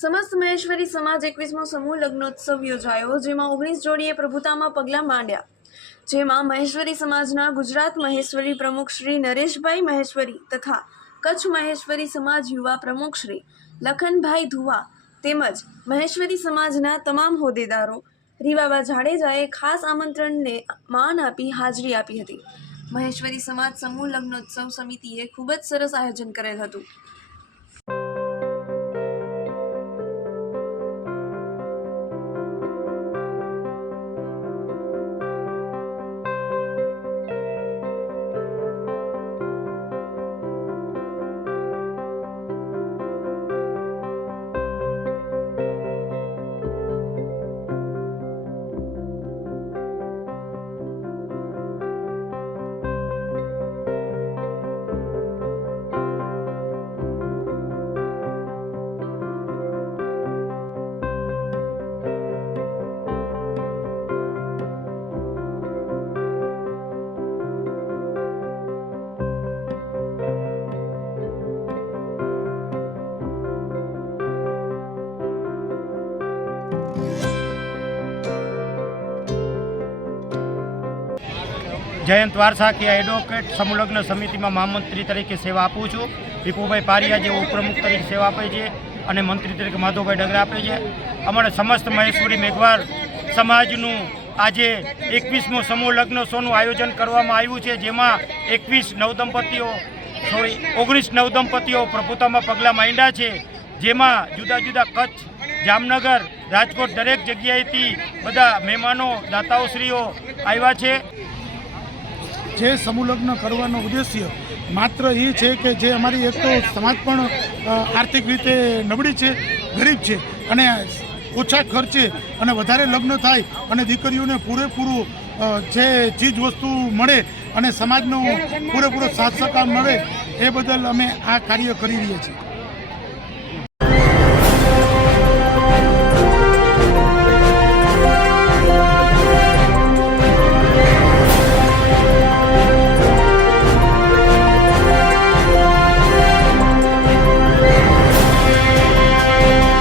સમસ્ત મહેશ્વરી સમાજ 21મો સમૂહ લગ્નોત્સવ યોજાયો, જેમાં 19 જોડીએ પ્રભુતામાં પગલાં માંડ્યા। જેમાં મહેશ્વરી સમાજના ગુજરાત મહેશ્વરી પ્રમુખ શ્રી નરેશભાઈ મહેશ્વરી તથા કચ્છ મહેશ્વરી સમાજ યુવા પ્રમુખ શ્રી લખનભાઈ ધુવા તેમજ મહેશ્વરી સમાજના તમામ હોદ્દેદારો રીવાબા જાડેજાએ ખાસ આમંત્રણને માન આપી હાજરી આપી હતી। મહેશ્વરી સમાજ સમૂહ લગ્નોત્સવ સમિતિએ ખૂબ જ સરસ આયોજન કરેલ હતું। જયંત વારસાકીયા એડવોકેટ સમૂહલગ્ન સમિતિમાં મહામંત્રી તરીકે સેવા આપું છું। વિપુભાઈ પારિયા જે ઉપપ્રમુખ તરીકે સેવા આપે છે અને મંત્રી તરીકે માધવભાઈ ડગરા આપે છે। અમારે સમસ્ત મહેશ્વરી મેઘવાર સમાજનું આજે 21મો સમૂહ લગ્નોત્સવનું આયોજન કરવામાં આવ્યું છે, જેમાં 19 નવદંપતીઓ પ્રભુતામાં પગલાં માંડ્યા છે। જેમાં જુદા જુદા કચ્છ, જામનગર, રાજકોટ દરેક જગ્યાએથી બધા મહેમાનો દાતાઓશ્રીઓ આવ્યા છે। જે સમૂહ લગ્ન કરવાનો ઉદ્દેશ્ય માત્ર એ છે કે જે અમારી એક તો સમાજ પણ આર્થિક રીતે નબળી છે, ગરીબ છે અને ઓછા ખર્ચે અને વધારે લગ્ન થાય અને દીકરીઓને પૂરેપૂરું જે ચીજ વસ્તુ મળે અને સમાજનો પૂરેપૂરો સાથ સહકાર મળે, એ બદલ અમે આ કાર્ય કરી રહ્યા છીએ।